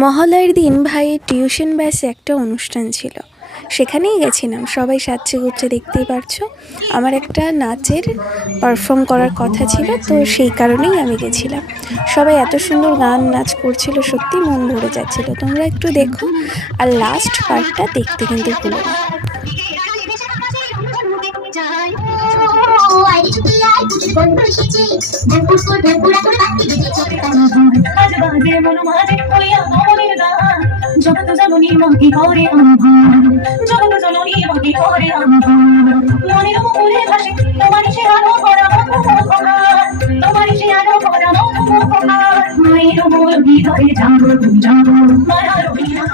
মহালয়ার দিন ভাইয়ের টিউশন ব্যাচে একটা অনুষ্ঠান ছিল, সেখানেই গেছিলাম। সবাই সাজছে দেখতেই পারছো। আমার একটা নাচের পারফর্ম করার কথা ছিল, তো সেই কারণেই আমি গেছিলাম। সবাই এত সুন্দর গান নাচ করছিল, সত্যি মন ভরে যাচ্ছিল। তোমরা একটু দেখো, আর লাস্ট পার্টটা দেখতে কিন্তু ভুলো না। জগত জননী মাকে করে আহ্বান, জগত জননী মাকে করে আহ্বান। মনের মুকুলে ভাসে তোমার সে আলো ভরা মধুমুখগান, তোমার সে আলো ভরা মধুমুখগান। মায়ের মূল হৃদয়ে জাগো জাগো মায়ার অভিমান।